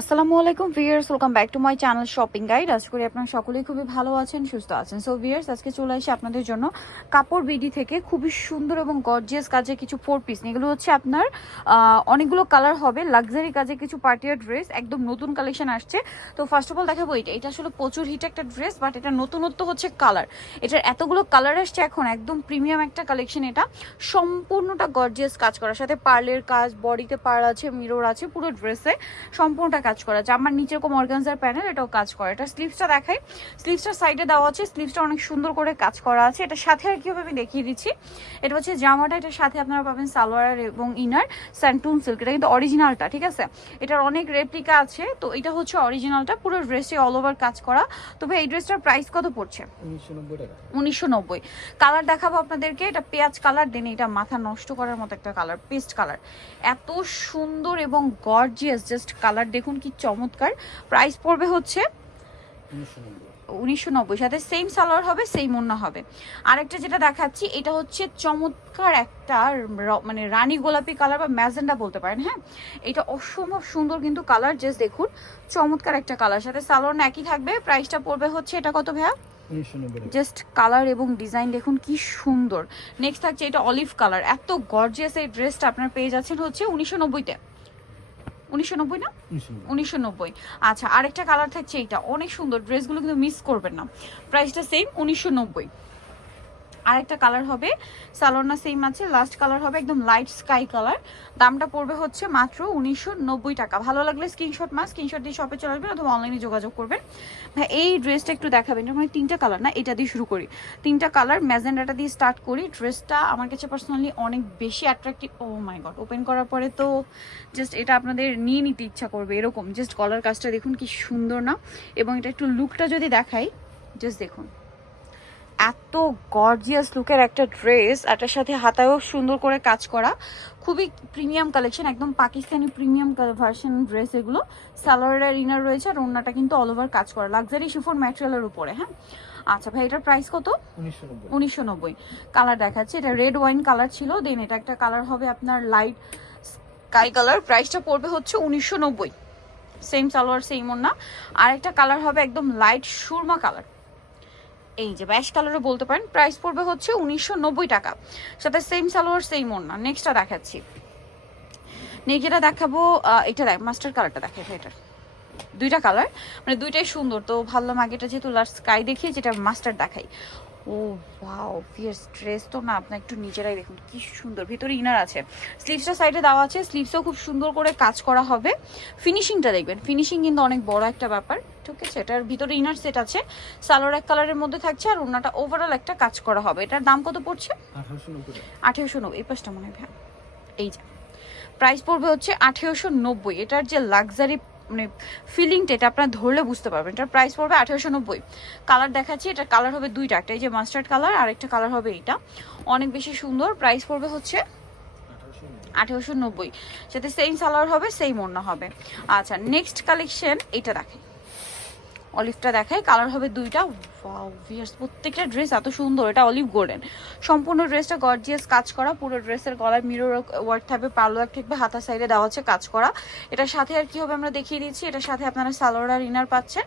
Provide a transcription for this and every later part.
আসসালামু আলাইকুম viewers, welcome back to my channel shopping guide. আশা করি আপনারা সকলেই খুবই ভালো আছেন, সুস্থ আছেন। সো ভিউয়ার্স, আজকে চলে আসি আপনাদের জন্য কাপড় বিডি থেকে খুবই সুন্দর এবং গর্জিয়াস কাজে কিছু 4 পিস। এগুলো হচ্ছে আপনার অনেকগুলো কালার হবে, লাক্সারি কাজে কিছু পার্টিয়ার ড্রেস, একদম নতুন কালেকশন আসছে। তো ফার্স্ট অফ অল দেখাবো এটা আসলে প্রচুর হিট একটা ড্রেস, বাট এটা নতুনত্ব হচ্ছে কালার। এটার এতগুলো কালার আসছে এখন, একদম প্রিমিয়াম একটা কালেকশন। এটা সম্পূর্ণটা গর্জিয়াস কাজ করার সাথে পার্লের কাজ, বডিতে পার্ল আছে, মিরর আছে, পুরো ড্রেসে সম্পূর্ণটা কাজ করা। জামার নিচে এরকম অর্গানজার প্যানেল, এটাও কাজ করে। এটা স্লিভসটা দেখাই, স্লিভসটার সাইডে দেওয়া আছে, স্লিভসটা অনেক সুন্দর করে কাজ করা আছে। এটার সাথে আর কিভাবে আমি দেখিয়ে দিচ্ছি। এটা হচ্ছে জামাটা, এটার সাথে আপনারা পাবেন সালোয়ার এবং ইনার স্যান্টুন সিল্ক। এটা কিন্তু অরিজিনালটা, ঠিক আছে? এটার অনেক রেপ্লিকা আছে, তো এটা হচ্ছে অরিজিনালটা, পুরো ড্রেসে অল ওভার কাজ করা। তবে এই ড্রেসটার প্রাইস কত পড়ছে? 1990 টাকা। 1990। কালার দেখাবো আপনাদেরকে, এটা পেঁয়াজ কালার, দেন এটা মাথা নষ্ট করার মতো একটা কালার, পেস্ট কালার। এত সুন্দর এবং গর্জিয়াস, জাস্ট কালার দেখুন কি চমৎকার। প্রাইস পড়বে হচ্ছে 1990। সাথে সেম সালোয়ার হবে, সেম ওড়না হবে। আরেকটা যেটা দেখাচ্ছি, এটা হচ্ছে চমৎকার একটা মানে রানী গোলাপি কালার বা ম্যাজেন্ডা বলতে পারেন। হ্যাঁ, এটা অসম্ভব সুন্দর কিন্তু কালার, জাস্ট দেখুন চমৎকার একটা কালার। সাথে সালোয়ার একই থাকবে। প্রাইসটা পড়বে হচ্ছে, এটা কত ভাইয়া? 1990 টাকা। জাস্ট কালার এবং ডিজাইন দেখুন কি সুন্দর। নেক্সট থাকছে এটা অলিভ কালার। এত গর্জিয়াস এই ড্রেসটা আপনার পেয়ে যাচ্ছেন হচ্ছে 1990-তে। 1990 না? 1990। আচ্ছা, আরেকটা কালার থাকছে, এটা অনেক সুন্দর। ড্রেসগুলো কিন্তু মিস করবেন না। প্রাইসটা সেম 1990। আরেকটা কালার হবে, সালোয়ারনা সেম আছে, লাস্ট কালার হবে একদম লাইট স্কাই কালার। দামটা পড়বে হচ্ছে মাত্র 1990 টাকা। ভালো লাগলে স্ক্রিনশট দিয়ে শপে চলে আসবেন অথবা অনলাইনে যোগাযোগ করবেন। ভাই এই ড্রেসটা একটু দেখাবেন। এটা মানে 3টা কালার না, এটা দিয়ে শুরু করি। 3টা কালার, ম্যাজেন্ডাটা দিয়ে স্টার্ট করি। ড্রেসটা আমার কাছে পার্সোনালি অনেক বেশি অ্যাট্রাকটিভ। ও মাই গড, ওপেন করার পরে তো জাস্ট এটা আপনাদের নিয়ে নিতে ইচ্ছা করবে এরকম। জাস্ট গলার কাজটা দেখুন কি সুন্দর না? এবং এটা একটু লুকটা যদি দেখাই, জাস্ট দেখুন এত গর্জিয়াস লুকের একটা ড্রেস। এটার সাথে হাতায়ও সুন্দর করে কাজ করা, খুবই প্রিমিয়াম কালেকশন, একদম পাকিস্তানি প্রিমিয়াম ভার্সন ড্রেস এগুলো। সালোয়ারের ইনার রয়েছে, আর ওড়নাটা কিন্তু অল ওভার কাজ করা, লাক্সারি শিফন ম্যাটেরিয়ালের উপরে। হ্যাঁ, আচ্ছা ভাই, এটার প্রাইস কত? 1990। কালার দেখাচ্ছে, এটা রেড ওয়াইন কালার ছিল, দেন এটা একটা কালার হবে আপনার লাইট স্কাই কালার। প্রাইসটা পড়বে হচ্ছে 1990। সেম সালোয়ার, সেম ওড়না। আর একটা কালার হবে একদম লাইট সুরমা কালার, এই যে ব্যাশ কালারও বলতে পারেন। প্রাইস পড়বে হচ্ছে 1990 টাকা। সাথে সেম সালোয়ার, সেম ওড়না। নেক্সটটা দেখাচ্ছি, যেটা দেখাবো এটা দেখ, মাস্টার কালারটা দেখাই। এটার 2টা কালার, মানে 2টাই সুন্দর। তো ভাবলাম আগেটা যেহেতু লাস্ট স্কাই দেখিয়ে, যেটা মাস্টার দেখাই। ও ওয়াও, ফিয়ার্স ড্রেস তো না, আপনার একটু নিজেরাই দেখুন কি সুন্দর। ভিতরে ইনার আছে, স্লিভসটা সাইডে দেওয়া আছে, স্লিভসও খুব সুন্দর করে কাজ করা হবে। ফিনিশিংটা দেখবেন, ফিনিশিং কিন্তু অনেক বড় একটা ব্যাপার, ঠিক আছে? এটার ভিতরে ইনার সেট আছে, সালোয়ার এক কালারের মধ্যে থাকছে, আর ওড়নাটা ওভারঅল একটা কাজ করা হবে। এটার দাম কত পড়ছে? 1890 টাকা। 1890। এই পাশটা মনে হয় ভাই, এই যে প্রাইস পড়বে হচ্ছে 1890। এটার যে লাক্সারি মানে ফিলিংটা, এটা আপনারা ধরলে বুঝতে পারবেন। এটার প্রাইস পড়বে 1890। কালার দেখাচ্ছি, এটার কালার হবে 2টা, একটা এই যে মাস্টার্ড কালার, আর একটা কালার হবে এইটা, অনেক বেশি সুন্দর। প্রাইস পড়বে হচ্ছে 1890। সাথে সেম সালোয়ার হবে, সেম ওড়না হবে। আচ্ছা, নেক্সট কালেকশন এটা দেখাই, অলিভটা দেখাই। কালার হবে 2টা। ওয়াও ভিউয়ার্স, প্রত্যেকটা ড্রেস এত সুন্দর। এটা অলিভ গোল্ডেন, সম্পূর্ণ ড্রেসটা গর্জিয়াস কাজ করা। পুরো ড্রেসের গলায় মিরর ওয়ার্ক থাকবে, পার্ল ওয়ার্ক থাকবে, হাতা সাইডে দেওয়া হচ্ছে কাজ করা। এটার সাথে আর কি হবে আমরা দেখিয়ে দিচ্ছি। এটার সাথে আপনারা সালোয়ার আর ইনার পাচ্ছেন,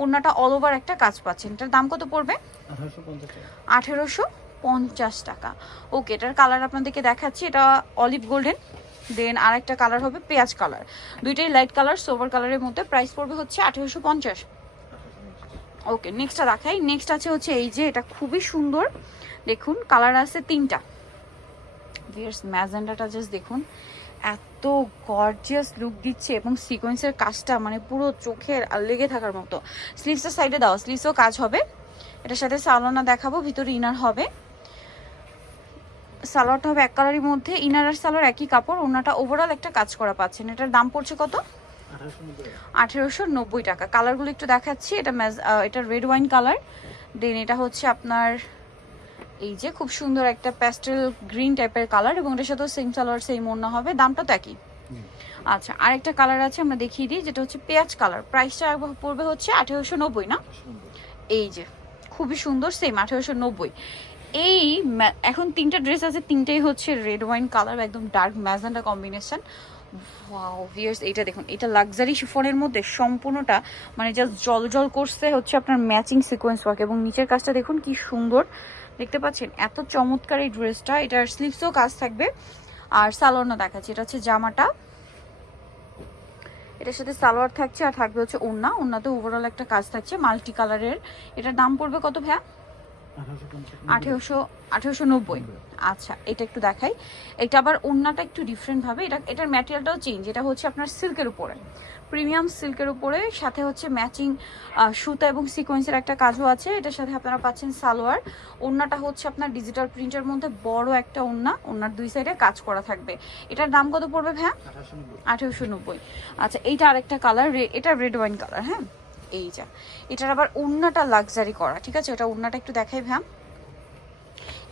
ওড়নাটা অল ওভার একটা কাজ পাচ্ছেন। এটার দাম কত পড়বে? 1850 টাকা। 1850 টাকা। ওকে, এটার কালার আপনাদেরকে দেখাচ্ছি, এটা অলিভ গোল্ডেন, দেন আর একটা কালার হবে পেঁয়াজ কালার। 2টাই লাইট কালার, সোভার কালারের মধ্যে। প্রাইস পড়বে হচ্ছে 1850। ওকে, নেক্সটটা দেখাই। নেক্সট আছে হচ্ছে এই যে, এটা খুবই সুন্দর দেখুন, কালার আছে 3টা। ভিউয়ার্স, ম্যাজেন্ডাটা জাস্ট দেখুন, এত গর্জিয়াস লুক দিচ্ছে, এবং সিকোয়েন্সের কাজটা মানে পুরো চোখের লেগে থাকার মতো। স্লিভসের সাইডে দাও, স্লিভসও কাজ হবে। এটার সাথে সালোয়ারটা দেখাবো, ভিতরে ইনার হবে। সালোয়ারটা হবে এক কালারের মধ্যে, ইনার আর সালোয়ার একই কাপড়, ওনাটা ওভারঅল একটা কাজ করা পাচ্ছেন। এটার দাম পড়ছে কত? 1890 টাকা। কালারগুলো একটু দেখাচ্ছি, এটা রেড ওয়াইন কালার, দেন এটা হচ্ছে আপনার এই যে খুব সুন্দর একটা প্যাস্টেল গ্রিন টাইপের কালার, এবং এটার সাথেও সেম সালোয়ার, সেম ওড়না হবে। দামটা তো একই। আচ্ছা, আরেকটা কালার আছে, আমরা দেখিয়ে দিই, যেটা হচ্ছে পেঁয়াজ কালার। প্রাইসটা পড়বে হচ্ছে 1890 না? এই যে খুবই সুন্দর, সেম 1890। এই এখন 3টা ড্রেস আছে, 3টাই হচ্ছে রেড ওয়াইন কালার, একদম dark magenta combination. Wow viewers, এটা দেখুন, এটা লাক্সারি শিফনের মধ্যে সম্পূর্ণটা মানে জাস্ট জল করছে হচ্ছে আপনার ম্যাচিং সিকোয়েন্স ওয়ার্ক, এবং নিচের কাজটা দেখুন কি সুন্দর দেখতে পাচ্ছেন, এত চমৎকার এই ড্রেসটা। এটার স্লিভসও কাজ থাকবে, আর সালোয়ারও দেখাচ্ছে। এটা হচ্ছে জামাটা, এটার সাথে সালোয়ার থাকছে, আর থাকবে হচ্ছে ওড়না। ওড়নাতে ওভারঅল একটা কাজ থাকছে মাল্টি কালারের। এটার দাম পড়বে কত ভাইয়া? 1890। আচ্ছা, এটা একটু দেখাই। এটা আবার ওড়নাটা একটু ডিফারেন্ট ভাবে, এটার ম্যাটেরিয়ালটাও চেঞ্জ। এটা হচ্ছে আপনার সিল্কের উপরে, প্রিমিয়াম সিল্কের উপরে, সাথে হচ্ছে ম্যাচিং সুতা এবং সিকোয়েন্সের একটা কাজও আছে। এটার সাথে আপনারা পাচ্ছেন সালোয়ার। ওড়নাটা হচ্ছে আপনার ডিজিটাল প্রিন্টের মধ্যে বড় একটা ওড়না, ওড়নার দুই সাইডে কাজ করা থাকবে। এটার দাম কত পড়বে ভাইয়া? 1890। আচ্ছা, এইটা আরেকটা কালার, এটা রেড ওয়াইন কালার। হ্যাঁ, এই যা, এটার আবার ওড়নাটা লাক্সারি করা, ঠিক আছে? ওটা ওড়নাটা একটু দেখাই ভাইয়া।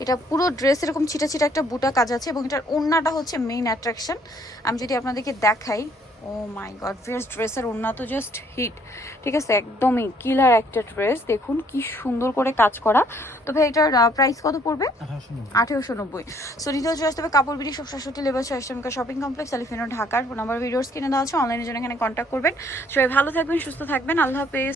এটা পুরো ড্রেস এরকম ছিটা ছিটা একটা বুটা কাজ আছে, এবং এটার ওড়নাটা হচ্ছে মেইন অ্যাট্রাকশন। আমি যদি আপনাদেরকে দেখাই, ও মাই গড ভিউয়ার্স, ড্রেসের ওড়না তো জাস্ট হিট, ঠিক আছে? একদমই কিলার একটা ড্রেস, দেখুন কি সুন্দর করে কাজ করা। তো ভাই এটার প্রাইস কত পড়বে? 1890। সো নিতে হচ্ছে আসতে হবে কাপড় BD 67 level 6 shopping complex, elephant road, ঢাকার। ফোন নাম্বার ভিডিওস কিনে দেওয়া আছে, অনলাইনের জন্য এখানে কন্ট্যাক্ট করবেন। সবাই ভালো থাকবেন, সুস্থ থাকবেন, আল্লাহ হাফেজ।